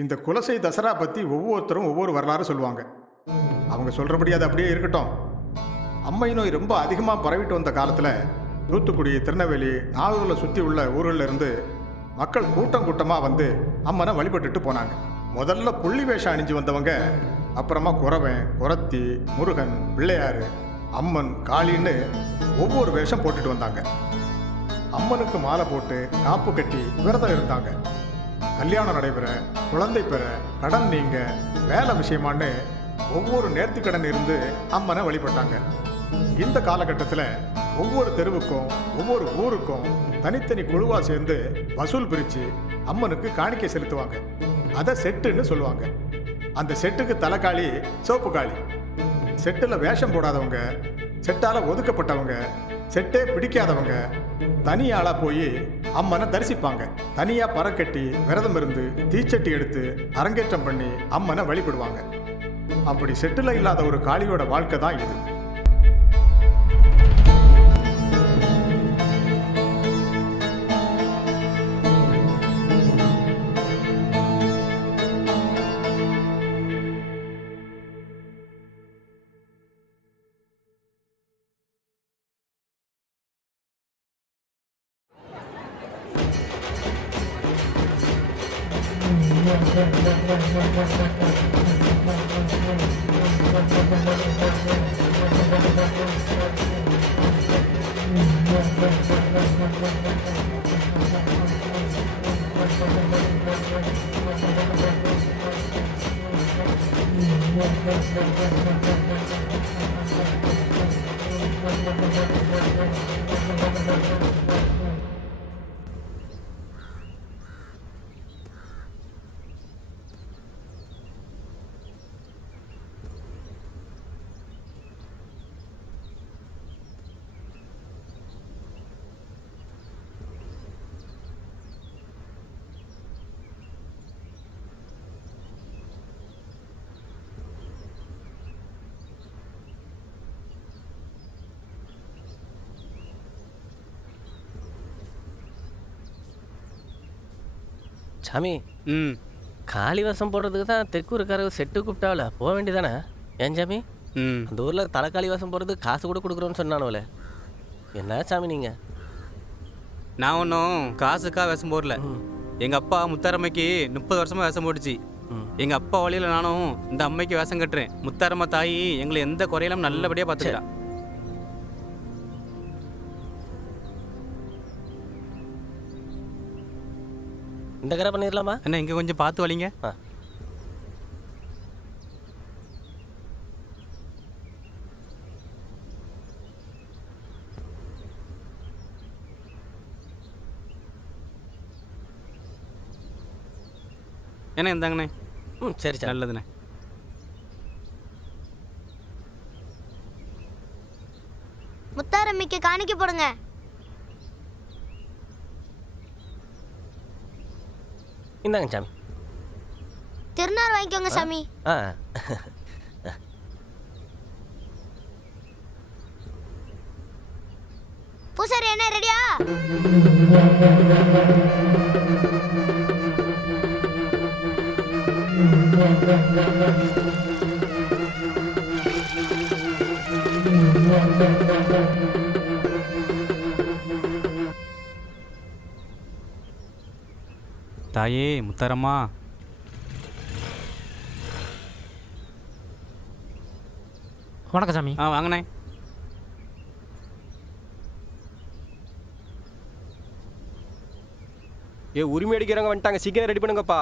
இந்த குலசை தசரா பற்றி ஒவ்வொருத்தரும் ஒவ்வொரு வரலாறு சொல்லுவாங்க. அவங்க சொல்கிறபடி அது அப்படியே இருக்கட்டும். அம்மை நோய் ரொம்ப அதிகமாக பரவிட்டு வந்த காலத்தில் தூத்துக்குடி, திருநெல்வேலி, நாகூரில் சுற்றி உள்ள ஊர்களில் இருந்து மக்கள் கூட்டம் கூட்டமாக வந்து அம்மனை வழிபட்டுட்டு போனாங்க. முதல்ல புள்ளி வேஷம் அணிஞ்சு வந்தவங்க அப்புறமா குறவன், குரத்தி, முருகன், பிள்ளையார், அம்மன், காளின்னு ஒவ்வொரு வேஷம் போட்டுட்டு வந்தாங்க. அம்மனுக்கு மாலை போட்டு காப்பு கட்டி விரதம் இருந்தாங்க. கல்யாணம் நடைபெற, குழந்தை பெற, கடன் நீங்க, வேலை விஷயமானு ஒவ்வொரு நேர்த்திக்கடன் இருந்து அம்மனை வழிபட்டாங்க. இந்த காலகட்டத்தில் ஒவ்வொரு தெருவுக்கும் ஒவ்வொரு ஊருக்கும் தனித்தனி குழுவாக சேர்ந்து வசூல் பிரித்து அம்மனுக்கு காணிக்கை செலுத்துவாங்க. அதை செட்டுன்னு சொல்லுவாங்க. அந்த செட்டுக்கு தலைக்காளி சோப்பு காளி. செட்டில் வேஷம் போடாதவங்க, செட்டால் ஒதுக்கப்பட்டவங்க, செட்டே பிடிக்காதவங்க தனியாளா போய் அம்மனை தரிசிப்பாங்க. தனியா பறக்கட்டி விரதம் இருந்து தீச்சட்டி எடுத்து அரங்கேற்றம் பண்ணி அம்மனை வழிபடுவாங்க. அப்படி செட்டில் இல்லாத ஒரு காளியோட வாழ்க்கை தான் இது. சாமி, காளி வேஷம் போடுறதுக்கு தான் தெக்கூருக்காரர் செட்டு கூப்பிட்டாவில் போக வேண்டியதானே? ஏன் சாமி, அந்த ஊரில் தலைக்காளி வேஷம் போடுறதுக்கு காசு கூட கொடுக்குறோன்னு சொன்னானுவல. என்ன சாமி நீங்கள்? நான் ஒன்றும் காசுக்காக வேஷம் போடல. எங்கள் அப்பா முத்தாரம்மைக்கு 30 வருஷமாக வேஷம் போட்டுச்சு. எங்கள் அப்பா வழியில் நானும் இந்த அம்மைக்கு வேஷம் கட்டுறேன். முத்தாரம்மா தாயி எங்களை எந்த குறையிலும் நல்லபடியாக பார்த்துக்கிறா. இந்த கரை பண்ணிடலாமா? என்ன இங்கே கொஞ்சம் பார்த்து வலிங்க. என்ன இருந்தாங்கண்ணே? சரி சார், நல்லதுண்ணே. முத்தாரம்மிக்கு காணிக்க போடுங்க. இந்தாங்க சாமி. திருநாள் வாங்கிக்கோங்க சாமி. பூசாரி என்ன ரெடியா? தாயே முத்தாரம்மா, வணக்கம் சாமி. வாங்கண்ணே. உரிமை அடிக்கிறவங்க வந்துட்டாங்க, சீக்கிரம் ரெடி பண்ணுங்கப்பா.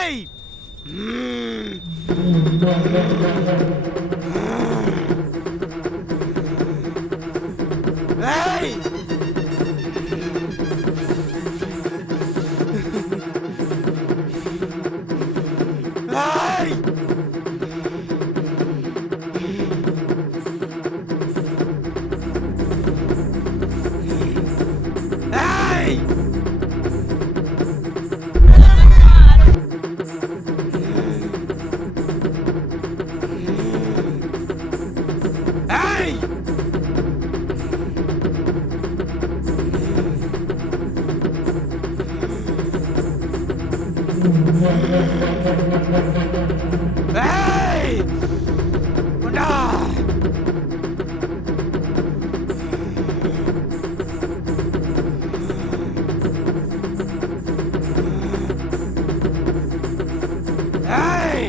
ஏய் ஏய் ஏய் ஏய் ஏய் ஏய் கொண்டா ஏய்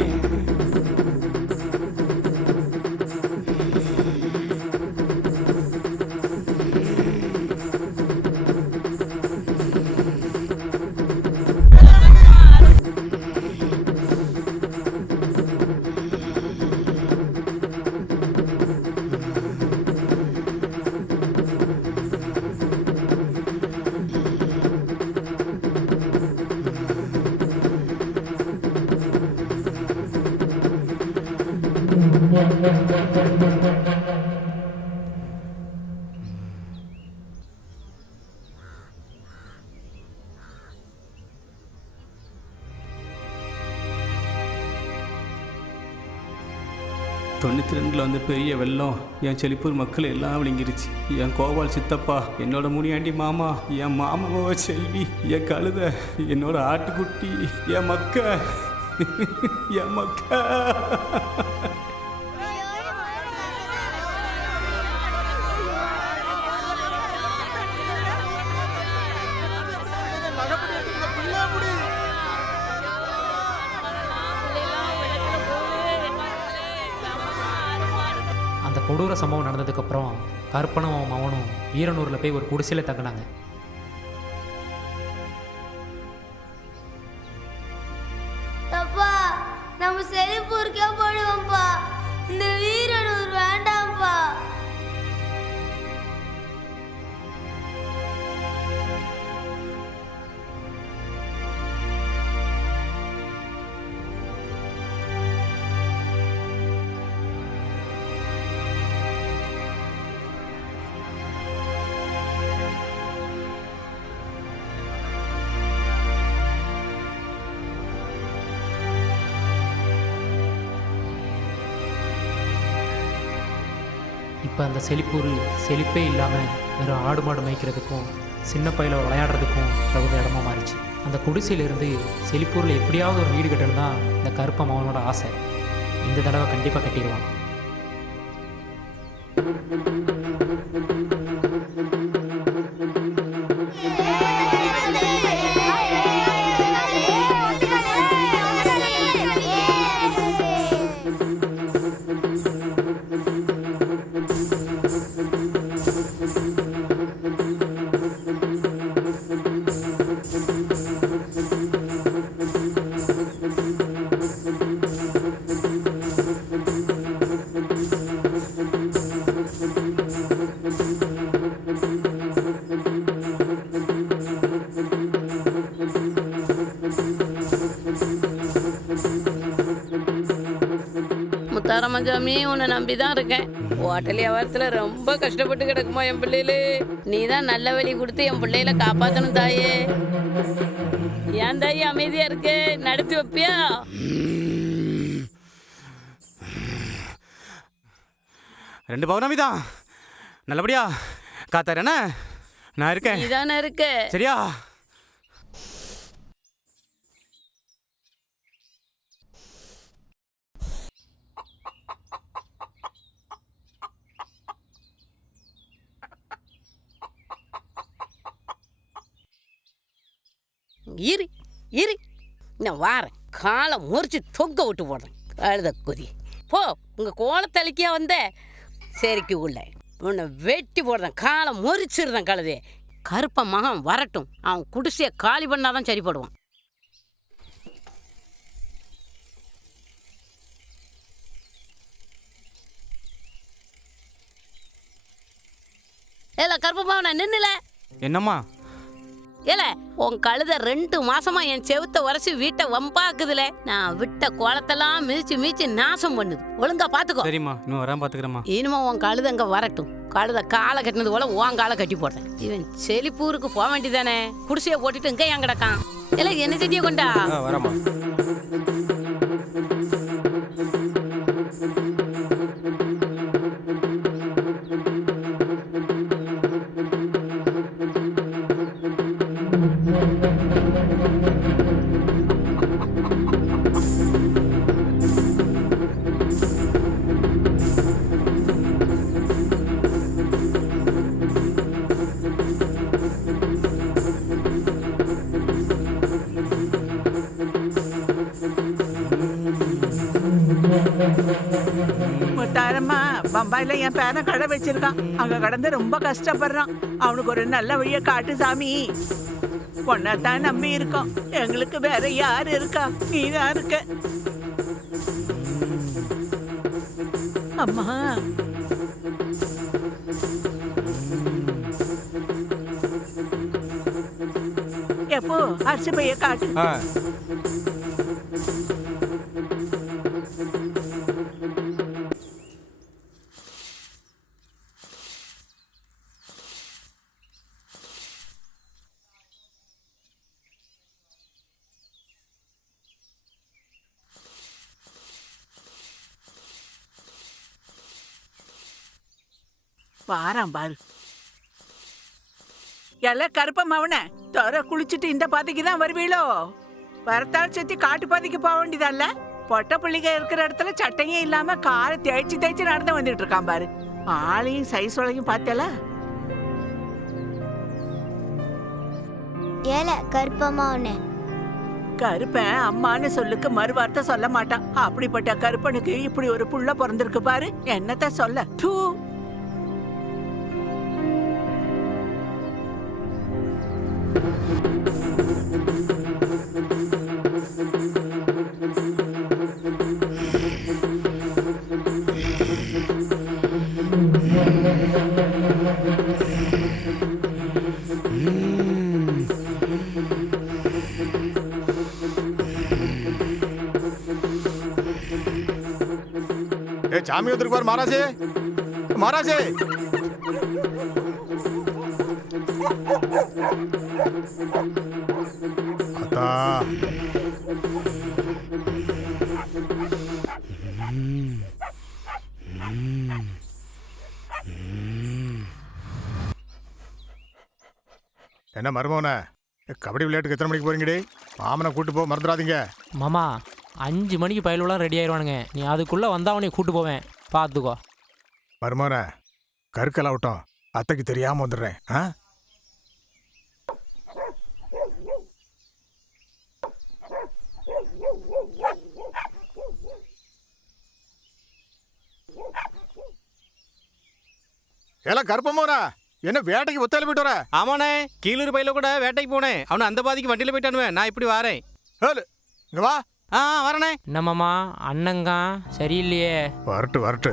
தொண்ணூற்றி ரெண்டில் வந்து பெரிய வெள்ளம் என் செழிப்பூர் மக்கள் எல்லாம் விழுங்கிருச்சு. என் கோபால் சித்தப்பா, என்னோட முனியாண்டி மாமா, என் மாமாவை செல்வி, என் கழுதை, என்னோட ஆட்டுக்குட்டி, என் மக்க என் மக்க அந்த கொடூர சம்பவம் நடந்ததுக்கப்புறம் கருப்பனும் அவன் மவனும் வீரனூரில் போய் ஒரு குடிசையில் தங்கினாங்க. அப்பா நம்ம செழிப்பூருக்கே போடுவோம்ப்பா. இந்த வீரனூர் வேண்டாம்ப்பா. இப்போ அந்த செழிப்பூர் செழிப்பே இல்லாமல் வெறும் ஆடு மாடு மேய்க்கிறதுக்கும் சின்ன பையில விளையாடுறதுக்கும் தகுந்த இடமா மாறிச்சு. அந்த குடிசையிலேருந்து செழிப்பூரில் எப்படியாவது ஒரு வீடு கட்டணும் தான் இந்த கருப்ப மகனோட ஆசை. இந்த தடவை கண்டிப்பாக கட்டிடுவான். முத்தாரம்மாசாமி, உன்னை நம்பி தான் இருக்கேன். ஹோட்டல் வியாபாரத்தில் ரொம்ப கஷ்டப்பட்டு கிடக்குமா என் பிள்ளைகளு. நீ தான் நல்ல வழி கொடுத்து என் பிள்ளைகளை காப்பாற்றணும் தாயே. ஏன் தாயே அமைதியா இருக்கு? நடத்தி வைப்பியா? ரெண்டு பௌர்ணமி தான் நல்லபடியா காத்தாரண்ணா நான் இருக்கேன். நீ தானே இருக்க. சரியா? இரு இரு, நான் வாரேன். காலை முறிச்சு தொங்க விட்டு போடுறேன். கழுத குதி போ. உங்கள் கோலத்தளிக்கியா வந்த சரிக்கு உள்ள உன்னை வெட்டி போடுறேன். காலை முறிச்சிருந்தேன் கழுதே. கருப்ப மகன் வரட்டும். அவன் குடிசையை காலி பண்ணாதான் சரிப்படுவான். ஏல கருப்பமாவன நின்னுல. என்னம்மா? ஏல உன் கழுத 2 மாசமா என் செவுத்த உரசி வீட்டை வம்பாக்குதுல. நான் விட்ட கோலத்தெல்லாம் மிதிச்சு நாசம் பண்ணுது. ஒழுங்கா பாத்துக்கோ. சரிம்மா, இன்னும் வராம பாத்துக்கிறேம்மா. இனிமே உன் கழுத அங்க வரட்டும். கழுத காலை கட்டினது போல உன் காலை கட்டி போடுறேன். இவன் செழிப்பூருக்கு போக வேண்டியதானே, குடிசைய போட்டுட்டு இங்க ஏன் கிடக்கான்? இல்ல என்ன செடிய கொண்டா? வரமா. முத்தாரம்மா பம்பாயில என் பேரன் கடை வச்சிருக்கான். அங்க கடந்து ரொம்ப கஷ்டப்படுறான். அவனுக்கு ஒரு நல்ல வழியை காட்டு சாமி. பொண்ணத்தான் நம்பி இருக்கோம். எங்களுக்கு வேற யாரு இருக்கா? நீதான் இருக்க. அம்மா எப்போ அரிசி பைய காட்டு. வாராம் பாரு. எல்லாம் கருப்பம் அவன தர குளிச்சுட்டு இந்த பாதைக்கு தான் வருவீளோ? வரத்தாள் சுத்தி காட்டு பாதைக்கு போக வேண்டியதல்ல. பொட்ட பிள்ளைங்க இருக்கிற இடத்துல சட்டையே இல்லாம காலை தேய்ச்சி நடந்து வந்துட்டு இருக்கான் பாரு. ஆளையும் சைஸோளையும் பார்த்தல. ஏல கருப்பமாவனே, கருப்பன் அம்மான்னு சொல்லுக்கு மறுவார்த்தை சொல்ல மாட்டான். அப்படிப்பட்ட கருப்பனுக்கு இப்படி ஒரு புள்ள பிறந்திருக்கு பாரு. என்னத்த சொல்ல? தூ. சாமி வந்துருக்கு மகாராஜே. மகாராஜே அத்தா. என்ன மருமவனே, கபடி விளையாட்டுக்கு எத்தனை மணிக்கு போறீங்கடி? மாமனை கூட்டு போ, மறந்துடாதீங்க. மாமா 5 மணிக்கு பயலுலாம் ரெடி ஆயிடுவானுங்க. நீ அதுக்குள்ளே வந்தால் அவனை கூட்டு போவேன், பார்த்துக்கோ. மருமவனே, கருக்கலாகட்டும், அத்தைக்கு தெரியாமல் வந்துடுறேன். ஆ எல்லாம் கருப்பமோனா, என்ன வேட்டைக்கு ஒத்தையில போயிட்டு வர? ஆமாண்ணே, கீழூர் பையில கூட வேட்டைக்கு போனேன். அவனை அந்த பாதிக்கு வண்டியில் போயிட்டானுவேன். நான் இப்படி வாரேன். இங்க வா. வரண்ணே. என்ன மாமா, அண்ணங்க சரியில்லையே? வரட்டு.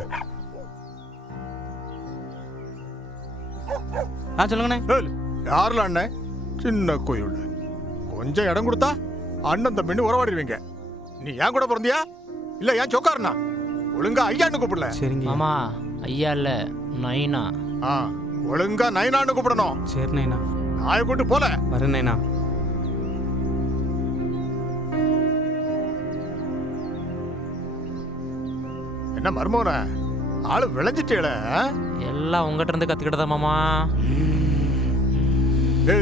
சொல்லுங்கண்ணே. யாருல அண்ணன்? சின்ன கோயில், கொஞ்சம் இடம் கொடுத்தா அண்ணன் தம்பின்னு உறவாடிடுவீங்க. நீ ஏன் கூட பிறந்தியா இல்ல ஏன் சொக்காருண்ணா? ஒழுங்கா ஐயான்னு கூப்பிடல. சரிங்க மாமா. ஐயா இல்ல, நைனா. ஒழுங்கா நைனான்னு கூப்பிடணும். சரி நைனா. நாயை கூட்டு போல. வரேன் நைனா. என்ன மருமோன, ஆளு விளைஞ்சிட்டேல? எல்லாம் உங்ககிட்ட இருந்து கத்துக்கிட்டதா மாமா.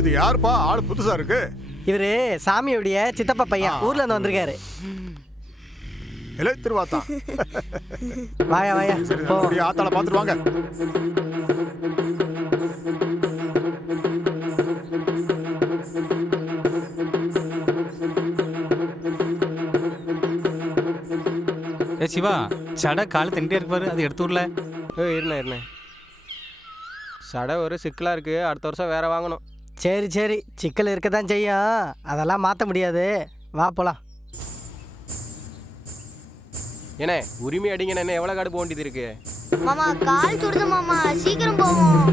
இது யாருப்பா ஆளு புதுசா இருக்கு? இவரு சாமியோடைய சித்தப்பா பையன், ஊர்ல இருந்து வந்திருக்காரு. இல்லை திருவாத்தா. வாயா வாயா. சரி, அப்படியே ஆத்தால பாத்துட்டு வாங்க. சிவா, சடை காலு திண்டே இருப்பாரு, அது எடுத்துடல. இருண்ணே. சடை ஒரு சிக்கலாக இருக்குது, அடுத்த வருஷம் வேற வாங்கணும். சரி, சிக்கல் இருக்க தான் செய்யும், அதெல்லாம் மாற்ற முடியாது. வா போலாம். ஏண்ணே, உரிமை அடிங்கண்ணே, எவ்வளோ காடு போக வேண்டியது இருக்கு? மாமா கால் சுடுது மாமா, சீக்கிரம் போவோம்.